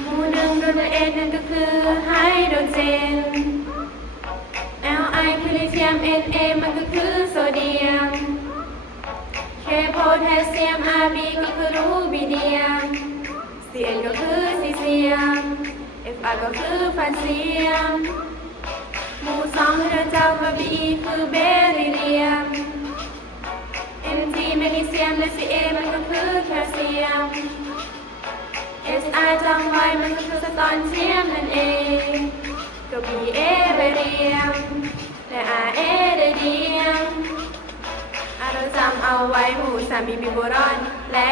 หมู่หนึ่งโดยตัวเองนั่นก็คือไฮโดรเจน Li คือลิเธียม Na มันก็คือโซเดียม K โพแทสเซียม Rb ก็คือรูบิเดียม Cn ก็คือซีเซียม Fr ก็คือฟานเซียมหมู่สองที่เราจำว่า Be คือเบริเลียม Mg แมกนีเซียมและ Ca มันก็คือแคลเซียม Si จำไว้มันก็คือสตอนเทียมนั่นเองก็ Ba เบเรียมและ Ra เรเดียมเราจำเอาไว้หมู่สามมีบิโบรอนและ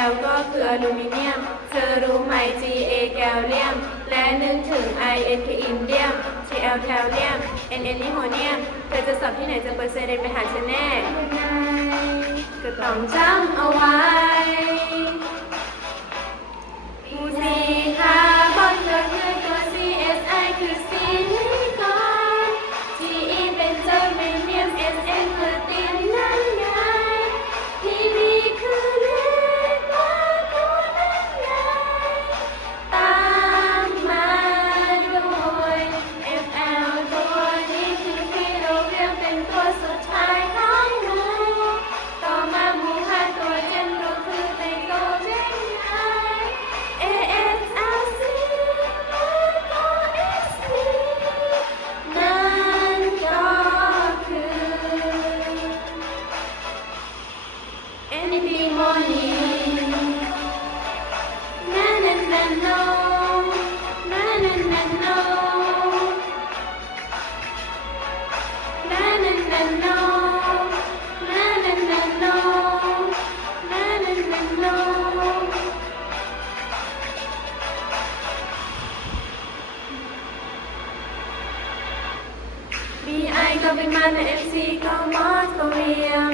Al ก็คืออลูมิเนียมเธอรู้ไหม Ga แกลเลียมและนึกถึง In คืออินเดียม Tl แทลเลียม Nn นิโมเนียมเธอจะสอบที่ไหนจะเปอร์เซ็นต์ไปหาฉันแน่ก็ต้องจำเอาไว้หมู่สี่คาร์บอนก็คือตัว CSI คือซิลิคอน Te เป็นเจอร์เมเนียม Sn คือตินนั่นไง Pb คือเล็กกว่าตัวนั่นไงตามมาด้วย Fl ตัวนี้คือกิโลแกรัมเป็นตัวสุดท้ายของหมู่ต่อมาหมู่ห้าตัวเจนก็คือไนโตรเจนไง ASLC และก็ Sp นั่นก็คือ Antimony นานานาโนนานานาโนนานานาโนนานานาโนนานานาโนBi ก็เป็นมันและ Fc ก็มอสโซเดียม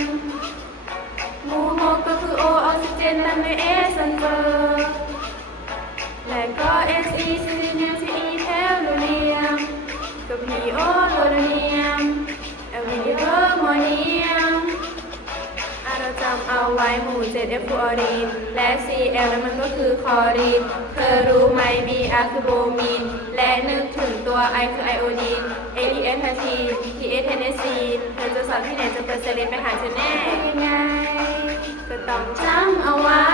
หมู่หกก็คือ O ออกซิเจนตามด้วย S ซัลเฟอร์และก็ Se ซิลิเนียม Ce แทลลูเนียมก็ Po โลโดเนียม Lv เฮอร์โมเนียมเราจำเอาไว้หมู่ 7F ฟลูออรีนและ Cl แล้วมันก็คือคลอรีนเธอรู้ไหม Br คือโบมีนและนึกถึงตัว I คือไอโอดีน AES แพทีน TS เทนเนสซีนเธอจะสอบที่ไหนจะเปิดเซเลนไปหาฉันแน่ยังไงก็ต้องจำเอาไว้